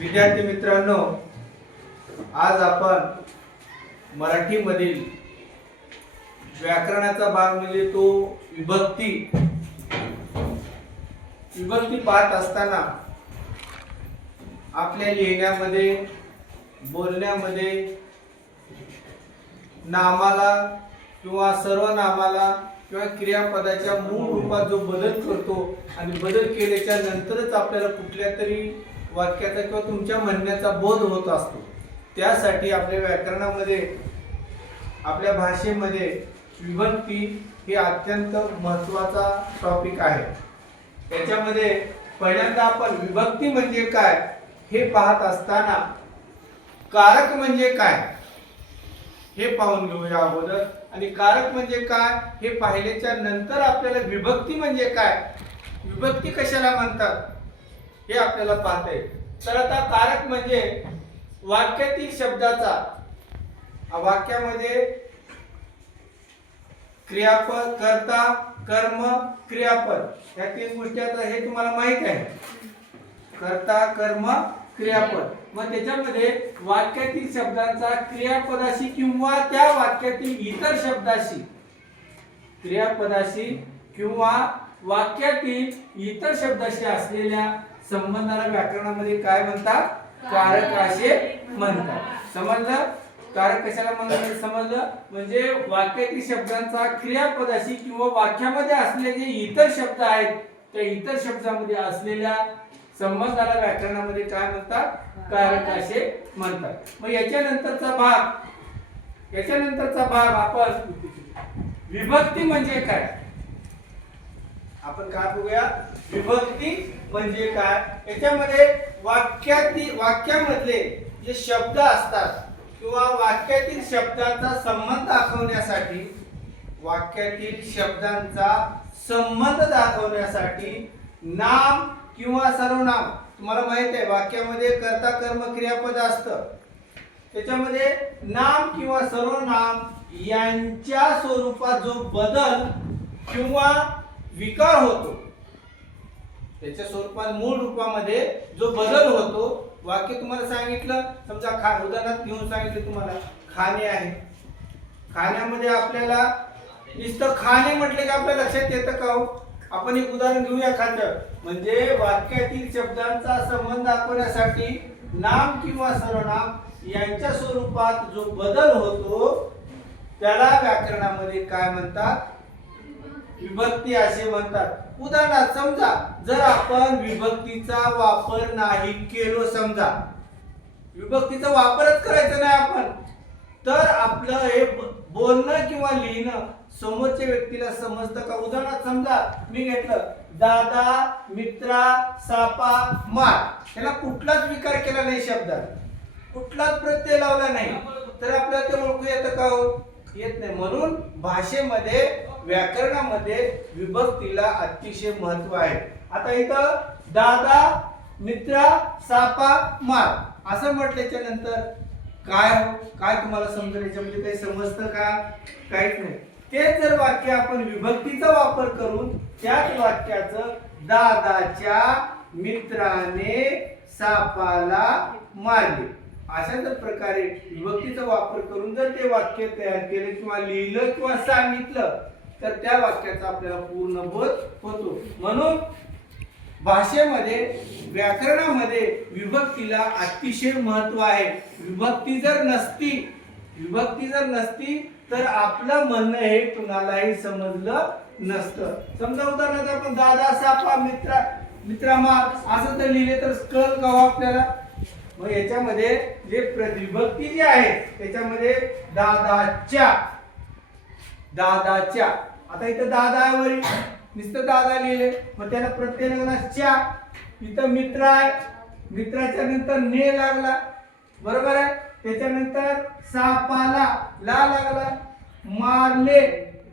विद्यार्थी मित्रांनो, आज आपण मराठीमधील व्याकरणाचा भाग म्हणजे तो विभक्ती पाहत असताना आपल्या लिहिण्यामध्ये, बोलण्यामध्ये नामाला किंवा सर्वनामाला किंवा क्रियापदाच्या मूळ रूपात जो बदल करतो आणि बदल केल्याच्या नंतरच आपल्याला कुठल्या तरी वाक्याचा किंवा तुमच्या म्हणण्याचा बोध होत असतो। त्यासाठी आपल्या व्याकरणामध्ये, आपल्या भाषेमध्ये विभक्ती हे अत्यंत महत्त्वाचा टॉपिक आहे। त्याच्यामध्ये पहिल्यांदा आपण विभक्ती म्हणजे काय हे पाहत असताना कारक म्हणजे काय हे पाहून घेऊया अगोदर, आणि कारक म्हणजे काय हे पाहिल्याच्या नंतर आपल्याला विभक्ती म्हणजे काय, विभक्ती कशाला म्हणतात हे आपल्याला पाहता येईल। तर आता कारक म्हणजे वाक्यातील शब्दाचा, वाक्यामध्ये क्रियापद, कर्ता, कर्म, क्रियापद या तीन गोष्टी आता हे तुम्हाला माहित आहे। कर्ता, कर्म, क्रियापद। मग त्याच्यामध्ये वाक्यातील शब्दांचा क्रियापदाशी किंवा त्या वाक्यातील इतर शब्दाशी, क्रियापदाशी किंवा वाक्यातील इतर शब्दाशी असलेल्या संबंधाला व्याकरणामध्ये काय म्हणतात, कारक असे म्हणतात। समजलं? कारक कशाला म्हणतात समजलं? म्हणजे वाक्यातील शब्दांचा क्रियापदाशी किंवा वाक्यामध्ये असलेले जे इतर शब्द आहेत त्या इतर शब्दांमध्ये असलेल्या संबंधाला व्याकरणामध्ये काय म्हणतात, कारक असे म्हणतात। मग याच्यानंतरचा भाग आपण विभक्ती म्हणजे काय आपण काय बघूया। विभक्ती म्हणजे काय, याच्यामध्ये वाक्यामधले जे शब्द असतात किंवा वाक्यातील शब्दांचा संबंध दाखवण्यासाठी, वाक्यातील शब्दांचा संबंध दाखवण्यासाठी नाम किंवा सर्वनाम, तुम्हाला माहित आहे वाक्यामध्ये कर्ता, कर्म, क्रियापद असतं, त्याच्यामध्ये नाम किंवा सर्वनाम यांच्या स्वरूपात जो बदल किंवा विकार होतो, त्याच्या स्वरूपात मूळ रूपामध्ये जो बदल होतो, वाक्य तुम्हाला सांगितलं, समजा उदाहरणार्थ घेऊन सांगितलं तुम्हाला खाणे आहे, खाण्यामध्ये आपल्याला नुसतं खाणे म्हटलं की आपल्या लक्षात येतं का हो? आपण एक उदाहरण घेऊया खाद्य, म्हणजे वाक्यातील शब्दांचा संबंध दाखवण्यासाठी नाम किंवा सर्वनाम यांच्या स्वरूपात जो बदल होतो त्याला व्याकरणामध्ये काय म्हणतात, विभक्ती असे म्हणतात। उदाहरणार्थ समजा जर आपण विभक्तीचा वापर नाही केलो, समजा विभक्तीचा वापरच करायचा नाही आपण, तर आपलं हे बोलणं किंवा लिहिणं समोरच्या व्यक्तीला समजतं का? उदाहरणार्थ समजा मी घेतलं दादा, मित्रा, सापा, मार, याला कुठलाच विकार केला नाही, शब्दात कुठलाच प्रत्यय लावला नाही, तर आपल्याला ते ओळखू येतं का हो? येत नाही। म्हणून भाषेमध्ये, व्याकरणामध्ये विभक्तीला अतिशय महत्व आहे। आता इथं दादा, मित्रा, सापा, मार असं म्हटल्याच्या नंतर काय तुम्हाला समजेल? याच्यामध्ये काही समजतं का? काहीच नाही। तेच जर वाक्य आपण विभक्तीचा वापर करून त्याच वाक्याचं दादाच्या मित्राने सापाला मारले अशा जर प्रकारे विभक्तीचा वापर करून जर ते वाक्य तयार केले किंवा लिहिलं किंवा सांगितलं तर त्या वाक्याचा आपल्याला पूर्ण बोध होतो। म्हणून भाषेमध्ये, व्याकरणामध्ये विभक्तीला अतिशय महत्व आहे। विभक्ती जर नसती तर आपलं म्हणणं हे कुणालाही समजलं नसतं। समजा उदाहरणार्थ आपण दादा, सापा, मित्रा, मार असं तर लिहिले तर कळलं का आपल्याला? मग याच्यामध्ये जे विभक्ती जी आहे त्याच्यामध्ये दादाच्या, आता इथं दादावर नुसतं दादा लिहिले, मग त्याला प्रत्यय लागला च्या, इथं मित्र आहे, मित्राच्या नंतर ने लागला, बरोबर आहे, त्याच्यानंतर सापाला ला लागला, मारले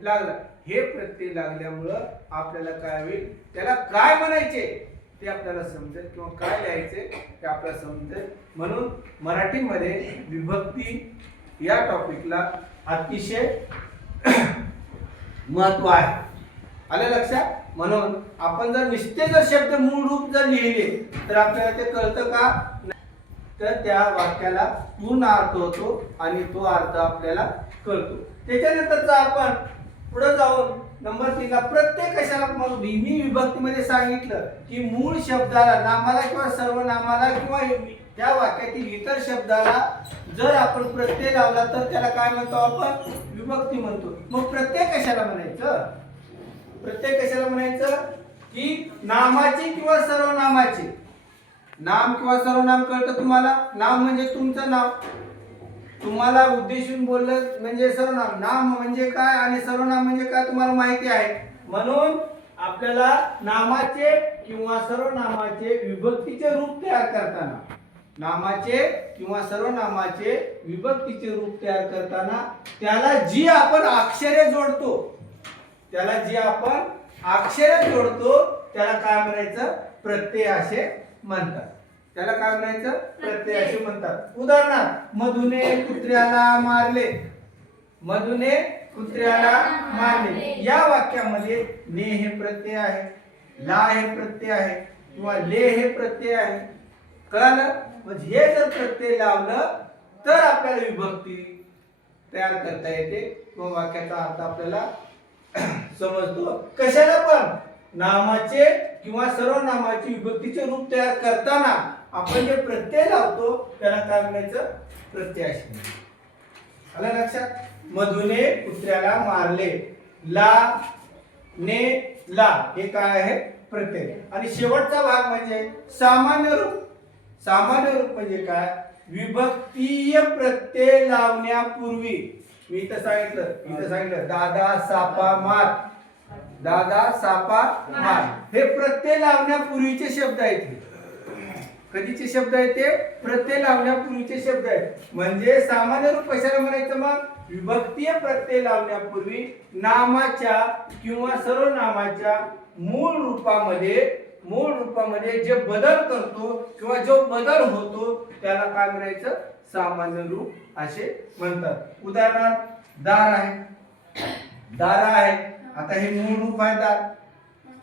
लागला, हे प्रत्यय लागल्यामुळं आपल्याला काय होईल, त्याला काय म्हणायचे ते आपल्याला समजेल किंवा काय लिहायचे ते आपल्याला समजेल। म्हणून मराठीमध्ये विभक्ती या टॉपिकला अतिशय महत्व आहे। आलं लक्षात? म्हणून आपण जर निश्चित जर शब्द मूळ रूप जर लिहिले तर आपल्याला ते कळतं का? तर त्या वाक्याला पूर्ण अर्थ होतो आणि तो अर्थ आपल्याला कळतो. त्याच्यानंतरचा आपण पुढे जाऊन नंबर 3 ला प्रत्येक कशाला मग मी विभक्तीमध्ये सांगितलं की मूळ शब्दाला, नामाला किंवा सर्वनामाला किंवा त्या वाक्यातील इतर शब्दाला जर आपण प्रत्यय लावला तर त्याला काय म्हणतो आपण? विभक्ती म्हणतो. मग प्रत्यय कशाला म्हणायचं? प्रत्यय कशाला म्हणायचं की नामाचे किंवा सर्वनामाचे. नाम किंवा सर्वनाम कळतं तुम्हाला? नाम म्हणजे तुमचं नाव, तुम्हाला उद्देशून बोललं म्हणजे सर्वनाम. नाम म्हणजे काय आणि सर्वनाम म्हणजे काय तुम्हाला माहिती आहे. म्हणून आपल्याला नामाचे किंवा सर्वनामाचे विभक्तीचे रूप तयार करताना, नामाचे किंवा सर्वनामाचे विभक्तीचे रूप तयार करताना त्याला जी आपण अक्षरे जोडतो, त्याला जी आपण अक्षरे जोडतो त्याला काय म्हणायचं? प्रत्यय असे म्हणतात. त्याला काय म्हणायचं? प्रत्यय असे म्हणतात. उदाहरणार्थ मधुने कुत्र्याला मारले. मधुने कुत्र्याला मारले या वाक्यामध्ये ने हे प्रत्यय आहे, ला हे प्रत्यय आहे किंवा ले हे प्रत्यय आहे. कळलं? म्हणजे हे जर प्रत्यय लावलं तर आपल्याला विभक्ती तयार करता येते किंवा वाक्याचा अर्थ आपल्याला समजतो. कशाला पण? नामाचे किंवा सर्वनामाचे विभक्तीचे रूप तयार करताना आपण जे प्रत्यय लावतो त्याला काय म्हणायचं? प्रत्यय असे म्हणतात. आलं लक्षात? मधुने कुत्र्याला मारले. ला, ने, ला हे काय आहे? प्रत्यय. आणि शेवटचा भाग म्हणजे सामान्य रूप. सामान्य रूप म्हणजे काय? विभक्तीय प्रत्यय लावण्यापूर्वी मी इथं सांगितलं दादा सापा मार, दादा सापा मार हे प्रत्यय लावण्यापूर्वीचे शब्द आहेत. कधीचे शब्द आहेत ते? प्रत्यय लावण्यापूर्वीचे शब्द आहेत. म्हणजे सामान्य रूप कशाला म्हणायचं? मग विभक्तीय प्रत्यय लावण्यापूर्वी नामाच्या किंवा सर्वनामाच्या मूळ रूपामध्ये जे बदल करतो किंवा जो बदल होतो त्याला काय म्हणायचं? सामान्य रूप असे म्हणतात. उदाहरणार्थ दार आहे, दारा आहे. आता हे मूळ रूप आहे दार,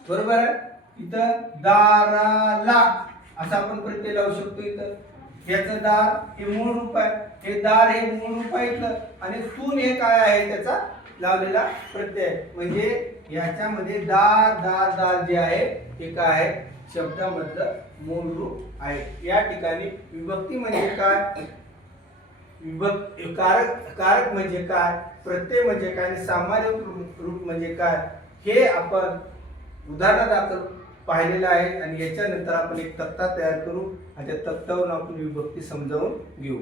बरोबर आहे. इथं दाराला असा आपण प्रत्यय लावू शकतो. इथं याचं दार हे मूळ रूप आहे, हे दार हे मूळ रूप आहे इथलं, आणि तून हे काय आहे? त्याचा लावलेला प्रत्यय. म्हणजे याच्यामध्ये दार दार दार जे आहे हे काय आहे? शब्दामधलं मूळ रूप आहे. या ठिकाणी विभक्ती म्हणजे काय? कारक म्हणजे काय? प्रत्यय म्हणजे काय? आणि सामान्य रूप म्हणजे काय? हे आपण उदाहरणादाखल पाहिलेलं आहे. आणि याच्यानंतर आपण एक तक्ता तयार करू आणि त्या तक्त्यावरून आपण विभक्ती समजावून घेऊ.